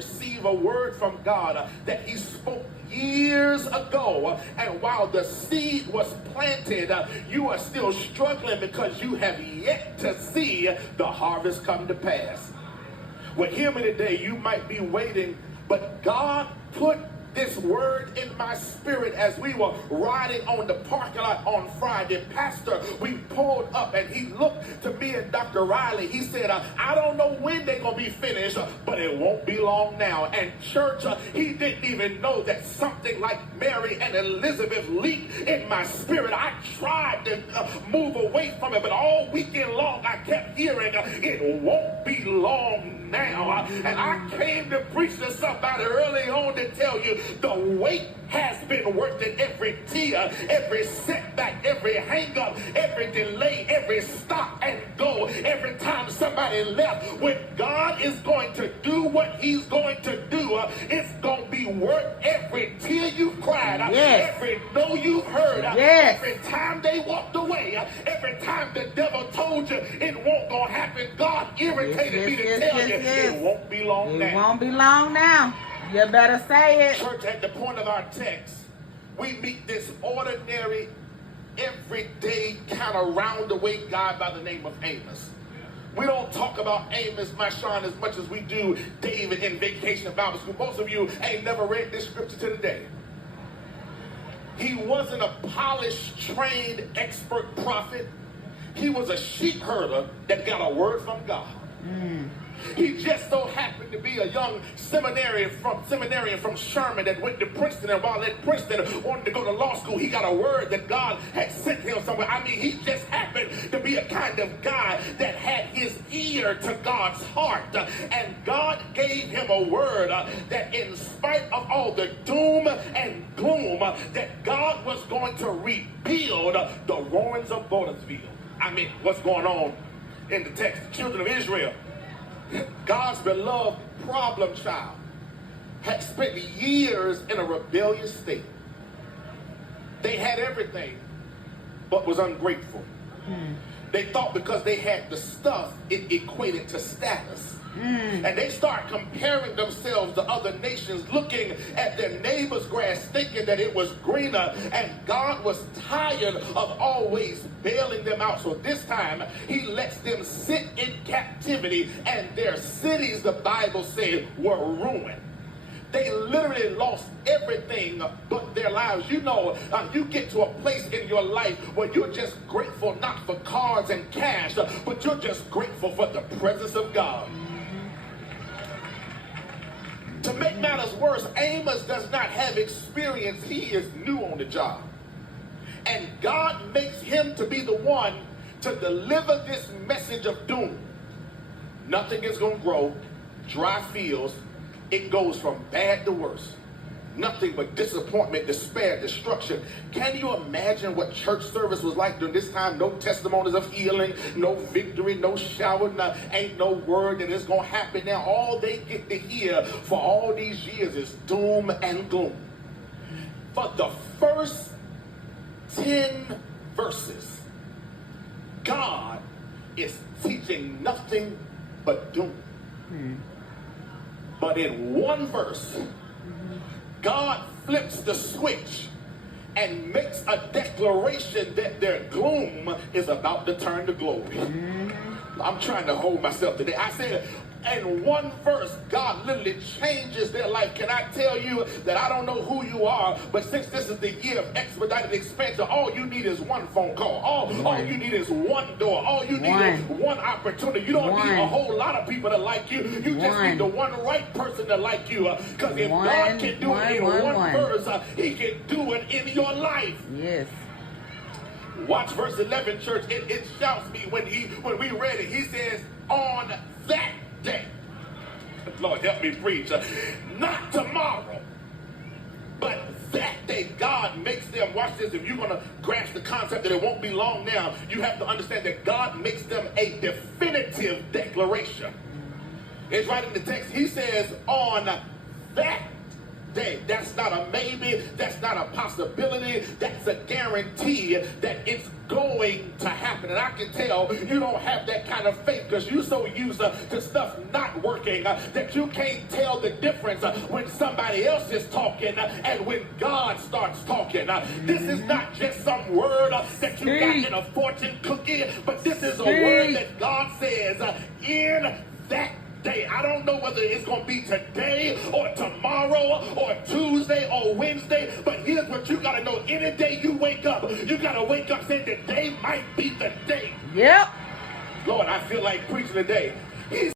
receive a word from God that he spoke years ago, and while the seed was planted, you are still struggling because you have yet to see the harvest come to pass. Well, hear me today. You might be waiting, but God put this word in my spirit as we were riding on the parking lot on Friday. Pastor, we pulled up and he looked to me and Dr. Riley. He said, I don't know when they're going to be finished, but it won't be long now. And church, he didn't even know that something like Mary and Elizabeth leaped in my spirit. I tried to move away from it, but all weekend long I kept hearing, it won't be long now. And I came to preach to somebody early on to tell you the wait has been worth it. Every tear, every setback, every hang up, every delay, every stop and go, every time somebody left. When God is going to do what he's going to do, it's going to be worth every tear you've cried, every no you've heard, every time they walked away, every time the devil told you it won't going to happen. God irritated me to tell you it won't be long now. It won't be long now. You better say it. Church, at the point of our text, we meet this ordinary, everyday, kind of round-the-way guy by the name of Amos. We don't talk about Amos, Marshawn, as much as we do David in Vacation Bible School. Most of you ain't never read this scripture to today. He wasn't a polished, trained, expert prophet. He was a sheep herder that got a word from God. He just so happened to be a young seminarian from Sherman that went to Princeton, and while at Princeton wanted to go to law school, he got a word that God had sent him somewhere. I mean, he just happened to be a kind of guy that had his ear to God's heart, and God gave him a word that in spite of all the doom and gloom, that God was going to rebuild the ruins of Bordensville. I mean, what's going on in the text? The children of Israel, God's beloved problem child, had spent years in a rebellious state. They had everything, but was ungrateful. They thought because they had the stuff, it equated to status. And they start comparing themselves to other nations, looking at their neighbor's grass, thinking that it was greener, and God was tired of always bailing them out. So this time, he lets them sit in captivity, and their cities, the Bible said, were ruined. They literally lost everything but their lives. You know, you get to a place in your life where you're just grateful not for cars and cash, but you're just grateful for the presence of God. To make matters worse, Amos does not have experience. He is new on the job. And God makes him to be the one to deliver this message of doom. Nothing is going to grow. Dry fields. It goes from bad to worse. Nothing but disappointment, despair, destruction. Can you imagine what church service was like during this time? No testimonies of healing, no victory, no shower, ain't no word that it's going to happen now. All they get to hear for all these years is doom and gloom. For the first 10 verses, God is teaching nothing but doom. But in one verse, God flips the switch and makes a declaration that their gloom is about to turn to glory. I'm trying to hold myself today. I said, in one verse, God literally changes their life. Can I tell you that I don't know who you are, but since this is the year of expedited expansion, all you need is one phone call. All you need is one door. All you need is one opportunity. You don't need a whole lot of people to like you. You just need the one right person to like you. Because if God can do it in one verse, he can do it in your life. Yes. Watch verse 11, church. It shouts me when we read it. He says, on that day, Lord help me preach, not tomorrow, but that day. God makes them, watch this, if you're going to grasp the concept that it won't be long now, you have to understand that God makes them a definitive declaration. It's right in the text. He says, on that day. That's not a maybe. That's not a possibility. That's a guarantee that it's going to happen. And I can tell you don't have that kind of faith because you're so used to stuff not working that you can't tell the difference when somebody else is talking and when God starts talking. This is not just some word that you got in a fortune cookie, but this is a word that God says in that day. I don't know whether it's going to be today or tomorrow or Tuesday or Wednesday, but here's what you got to know. Any day you wake up, you got to wake up saying today might be the day. Yep. Lord, I feel like preaching today.